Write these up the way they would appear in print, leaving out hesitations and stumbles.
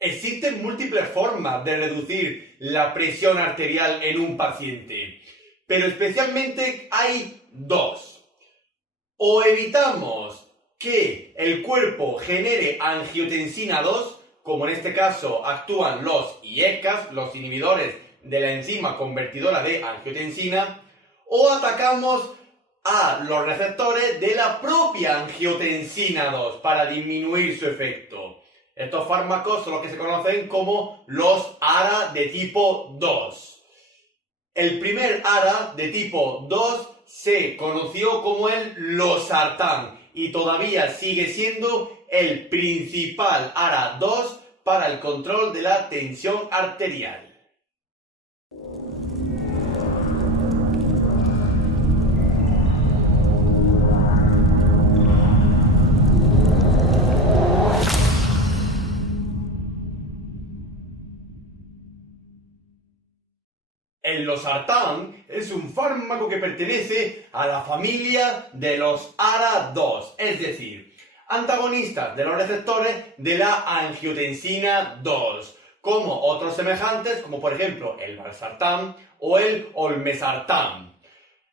Existen múltiples formas de reducir la presión arterial en un paciente, pero especialmente hay dos. O evitamos que el cuerpo genere angiotensina 2, como en este caso actúan los IECAs, los inhibidores de la enzima convertidora de angiotensina, o atacamos a los receptores de la propia angiotensina 2 para disminuir su efecto. Estos fármacos son los que se conocen como los ARA de tipo 2. El primer ARA de tipo 2 se conoció como el losartán y todavía sigue siendo el principal ARA 2 para el control de la tensión arterial. El losartán es un fármaco que pertenece a la familia de los ARA2, es decir, antagonistas de los receptores de la angiotensina 2, como otros semejantes, como por ejemplo el valsartán o el olmesartán.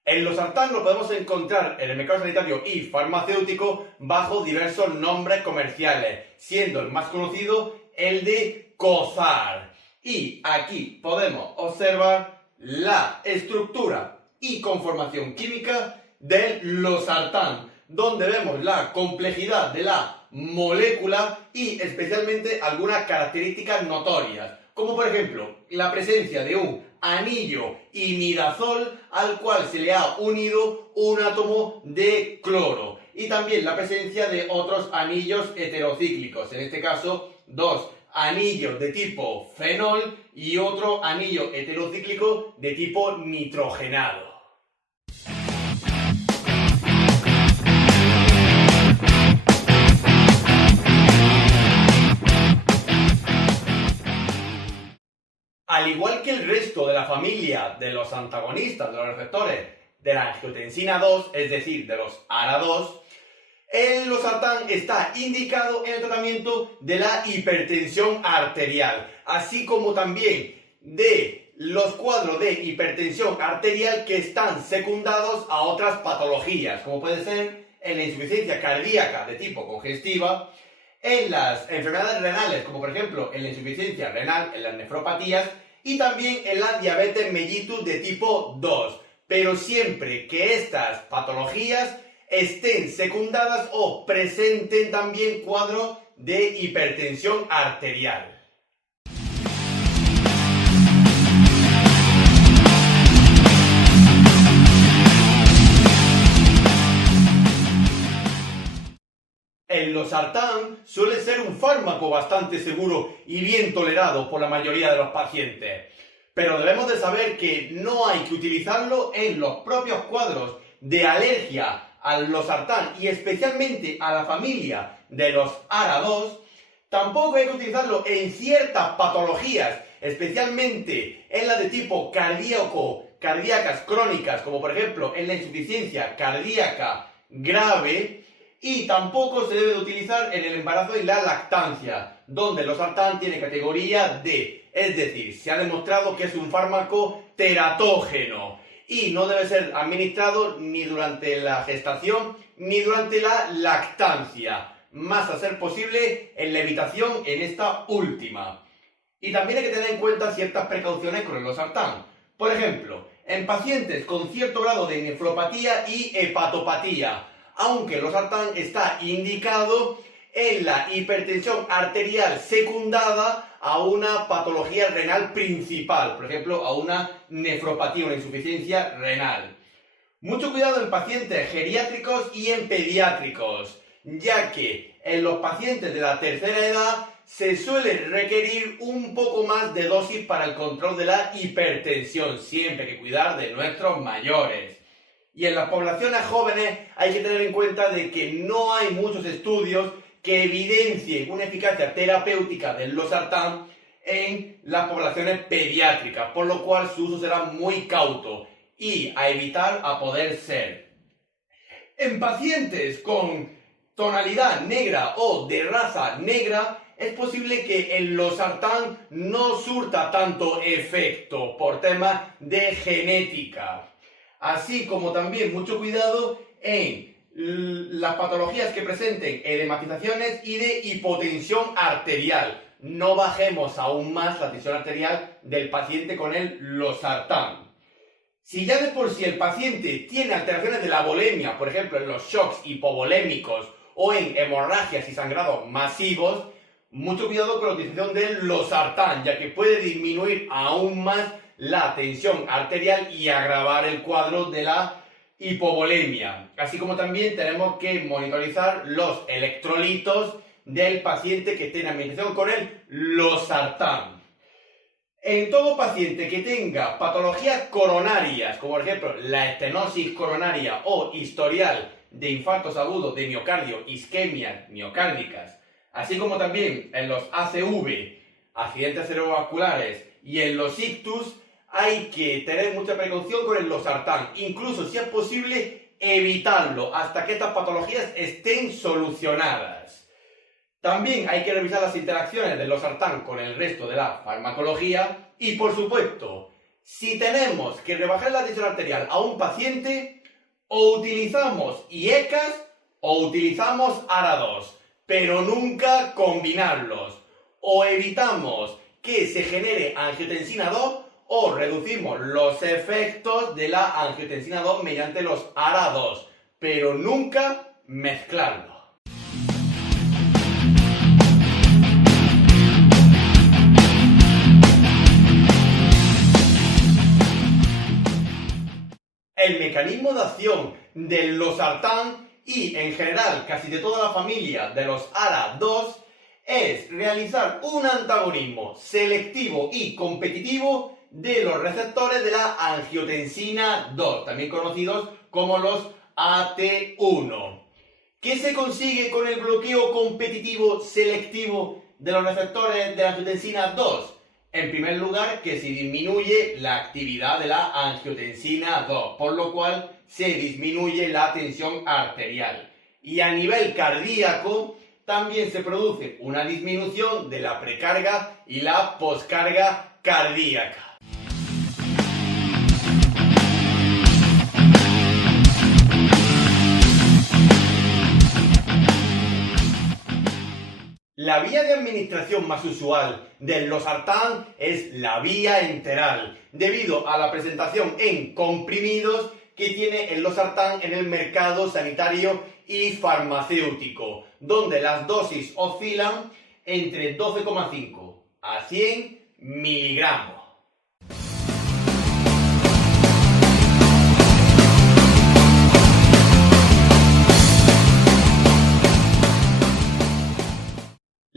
El losartán lo podemos encontrar en el mercado sanitario y farmacéutico bajo diversos nombres comerciales, siendo el más conocido el de Cozar. Y aquí podemos observar la estructura y conformación química del losartán, donde vemos la complejidad de la molécula y especialmente algunas características notorias, como por ejemplo la presencia de un anillo imidazol al cual se le ha unido un átomo de cloro y también la presencia de otros anillos heterocíclicos, en este caso dos anillos de tipo fenol y otro anillo heterocíclico de tipo nitrogenado. Al igual que el resto de la familia de los antagonistas de los receptores de la angiotensina 2, es decir, de los ARA2, el losartán está indicado en el tratamiento de la hipertensión arterial, así como también de los cuadros de hipertensión arterial que están secundados a otras patologías, como puede ser en la insuficiencia cardíaca de tipo congestiva, en las enfermedades renales, como por ejemplo en la insuficiencia renal, en las nefropatías, y también en la diabetes mellitus de tipo 2, pero siempre que estas patologías estén secundadas o presenten también cuadros de hipertensión arterial. El losartán suele ser un fármaco bastante seguro y bien tolerado por la mayoría de los pacientes, pero debemos de saber que no hay que utilizarlo en los propios cuadros de alergia al losartán y especialmente a la familia de los ARA2. Tampoco hay que utilizarlo en ciertas patologías, especialmente en las de tipo cardíacas crónicas, como por ejemplo en la insuficiencia cardíaca grave, y tampoco se debe de utilizar en el embarazo y la lactancia, donde el losartán tiene categoría D, es decir, se ha demostrado que es un fármaco teratógeno y no debe ser administrado ni durante la gestación ni durante la lactancia, más a ser posible en la evitación en esta última. Y también hay que tener en cuenta ciertas precauciones con el losartán. Por ejemplo, en pacientes con cierto grado de nefropatía y hepatopatía, aunque el losartán está indicado en la hipertensión arterial secundada a una patología renal principal, por ejemplo, a una nefropatía, una insuficiencia renal. Mucho cuidado en pacientes geriátricos y en pediátricos, ya que en los pacientes de la tercera edad se suele requerir un poco más de dosis para el control de la hipertensión, siempre hay que cuidar de nuestros mayores. Y en las poblaciones jóvenes hay que tener en cuenta de que no hay muchos estudios que evidencien una eficacia terapéutica del losartán en las poblaciones pediátricas, por lo cual su uso será muy cauto y a evitar a poder ser. En pacientes con tonalidad negra o de raza negra, es posible que el losartán no surta tanto efecto por temas de genética. Así como también mucho cuidado en las patologías que presenten edematizaciones y de hipotensión arterial. No bajemos aún más la tensión arterial del paciente con el losartán. Si ya de por sí el paciente tiene alteraciones de la volemia, por ejemplo en los shocks hipovolémicos o en hemorragias y sangrados masivos, mucho cuidado con la utilización del losartán, ya que puede disminuir aún más la tensión arterial y agravar el cuadro de la hipovolemia. Así como también tenemos que monitorizar los electrolitos del paciente que esté en administración con el losartán. En todo paciente que tenga patologías coronarias, como por ejemplo la estenosis coronaria o historial de infartos agudos de miocardio, isquemias miocárdicas, así como también en los ACV, accidentes cerebrovasculares, y en los ictus, hay que tener mucha precaución con el losartán, incluso si es posible evitarlo hasta que estas patologías estén solucionadas. También hay que revisar las interacciones del losartán con el resto de la farmacología y, por supuesto, si tenemos que rebajar la tensión arterial a un paciente, o utilizamos IECAS o utilizamos ARA2, pero nunca combinarlos. O evitamos que se genere angiotensina 2 o reducimos los efectos de la angiotensina 2 mediante los ARA2, pero nunca mezclarlo. El mecanismo de acción del losartán y en general casi de toda la familia de los ARA2 es realizar un antagonismo selectivo y competitivo de los receptores de la angiotensina 2, también conocidos como los AT1. ¿Qué se consigue con el bloqueo competitivo selectivo de los receptores de la angiotensina 2? En primer lugar, que se disminuye la actividad de la angiotensina 2, por lo cual se disminuye la tensión arterial. Y a nivel cardíaco, también se produce una disminución de la precarga y la poscarga cardíaca. La vía de administración más usual del losartán es la vía enteral, debido a la presentación en comprimidos que tiene el losartán en el mercado sanitario y farmacéutico, donde las dosis oscilan entre 12,5 a 100 miligramos.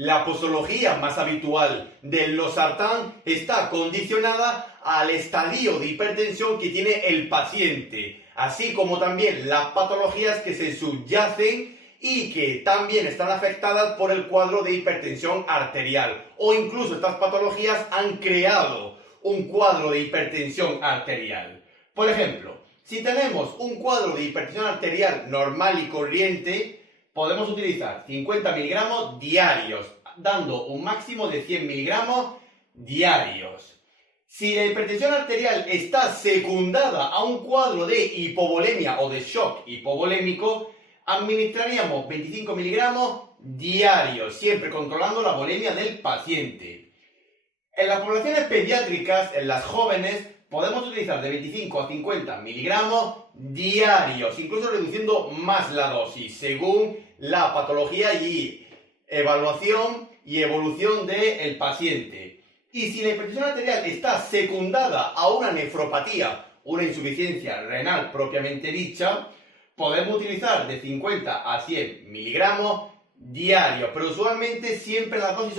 La posología más habitual del losartán está condicionada al estadio de hipertensión que tiene el paciente, así como también las patologías que se subyacen y que también están afectadas por el cuadro de hipertensión arterial, o incluso estas patologías han creado un cuadro de hipertensión arterial. Por ejemplo, si tenemos un cuadro de hipertensión arterial normal y corriente, podemos utilizar 50 miligramos diarios, dando un máximo de 100 miligramos diarios. Si la hipertensión arterial está secundada a un cuadro de hipovolemia o de shock hipovolémico, administraríamos 25 miligramos diarios, siempre controlando la volemia del paciente. En las poblaciones pediátricas, en las jóvenes, podemos utilizar de 25 a 50 miligramos diarios, incluso reduciendo más la dosis, según la patología y evaluación y evolución del paciente. Y si la hipertensión arterial está secundada a una nefropatía, una insuficiencia renal propiamente dicha, podemos utilizar de 50 a 100 miligramos diarios, pero usualmente siempre las dosis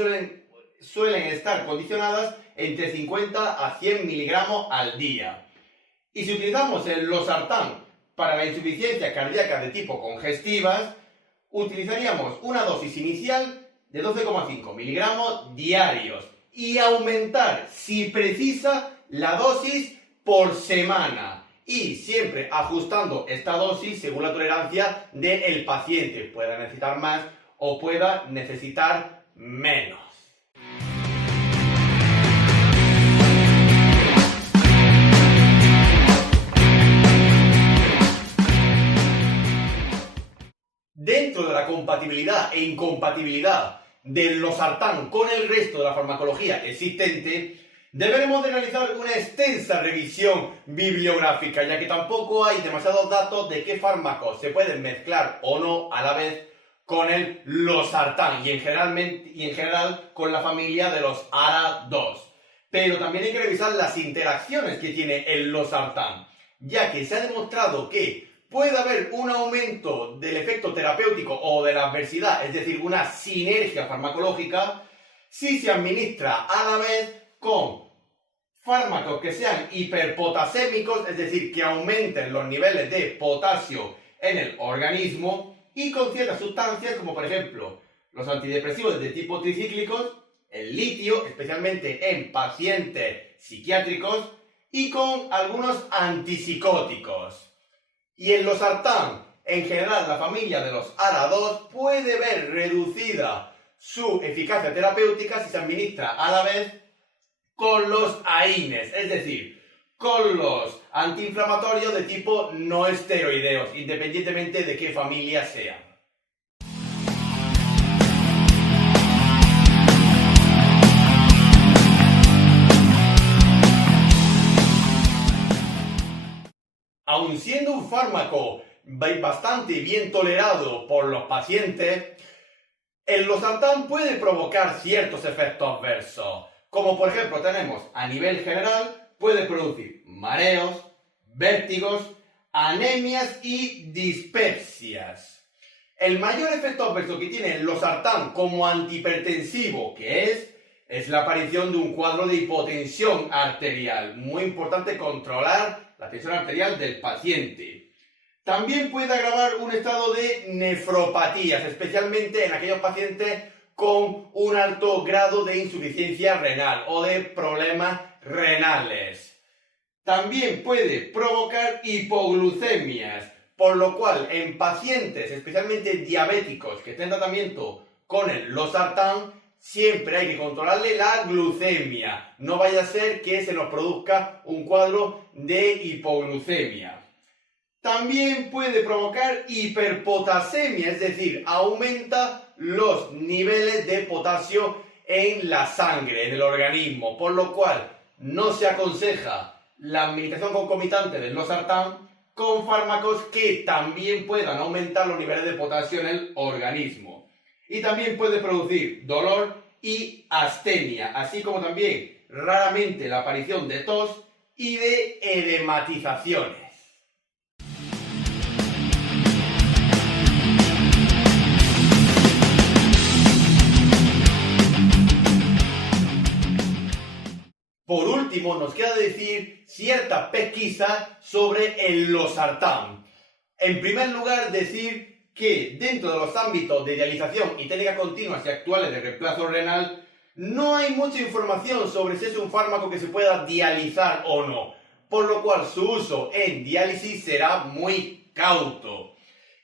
suelen estar condicionadas entre 50 a 100 miligramos al día. Y si utilizamos el losartán para la insuficiencia cardíaca de tipo congestivas, utilizaríamos una dosis inicial de 12,5 miligramos diarios y aumentar, si precisa, la dosis por semana, y siempre ajustando esta dosis según la tolerancia del paciente. Pueda necesitar más o pueda necesitar menos. Dentro de la compatibilidad e incompatibilidad del losartán con el resto de la farmacología existente, deberemos de realizar una extensa revisión bibliográfica, ya que tampoco hay demasiados datos de qué fármacos se pueden mezclar o no a la vez con el losartán y en general con la familia de los ARA2. Pero también hay que revisar las interacciones que tiene el losartán, ya que se ha demostrado que puede haber un aumento del efecto terapéutico o de la adversidad, es decir, una sinergia farmacológica, si se administra a la vez con fármacos que sean hiperpotasémicos, es decir, que aumenten los niveles de potasio en el organismo, y con ciertas sustancias como por ejemplo los antidepresivos de tipo tricíclicos, el litio, especialmente en pacientes psiquiátricos, y con algunos antipsicóticos. Y el losartán, en general la familia de los ARA2, puede ver reducida su eficacia terapéutica si se administra a la vez con los AINES, es decir, con los antiinflamatorios de tipo no esteroideos, independientemente de qué familia sean. Aun siendo un fármaco bastante bien tolerado por los pacientes, el losartán puede provocar ciertos efectos adversos, como por ejemplo tenemos a nivel general, puede producir mareos, vértigos, anemias y dispepsias. El mayor efecto adverso que tiene el losartán como antihipertensivo es la aparición de un cuadro de hipotensión arterial. Muy importante controlar la tensión arterial del paciente. También puede agravar un estado de nefropatías, especialmente en aquellos pacientes con un alto grado de insuficiencia renal o de problemas renales. También puede provocar hipoglucemias, por lo cual en pacientes, especialmente diabéticos que estén en tratamiento con el losartán, siempre hay que controlarle la glucemia. No vaya a ser que se nos produzca un cuadro de hipoglucemia. También puede provocar hiperpotasemia, es decir, aumenta los niveles de potasio en la sangre, en el organismo, por lo cual no se aconseja la administración concomitante del losartán con fármacos que también puedan aumentar los niveles de potasio en el organismo. Y también puede producir dolor y astenia, así como también raramente la aparición de tos y de edematizaciones. Por último, nos queda decir ciertas pesquisas sobre el losartán. En primer lugar, decir que dentro de los ámbitos de dialización y técnicas continuas y actuales de reemplazo renal, no hay mucha información sobre si es un fármaco que se pueda dializar o no, por lo cual su uso en diálisis será muy cauto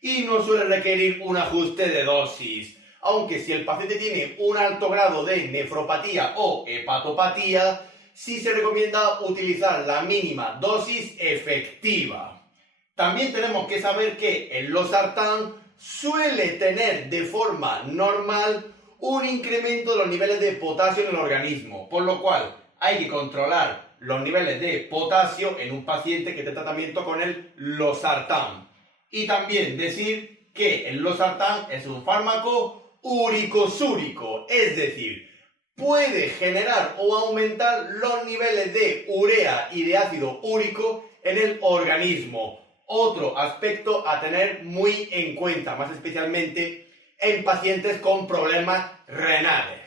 y no suele requerir un ajuste de dosis, aunque si el paciente tiene un alto grado de nefropatía o hepatopatía, sí se recomienda utilizar la mínima dosis efectiva. También tenemos que saber que el losartán suele tener de forma normal un incremento de los niveles de potasio en el organismo, por lo cual hay que controlar los niveles de potasio en un paciente que esté en tratamiento con el losartán. Y también decir que el losartán es un fármaco uricosúrico, es decir, puede generar o aumentar los niveles de urea y de ácido úrico en el organismo. Otro aspecto a tener muy en cuenta, más especialmente en pacientes con problemas renales.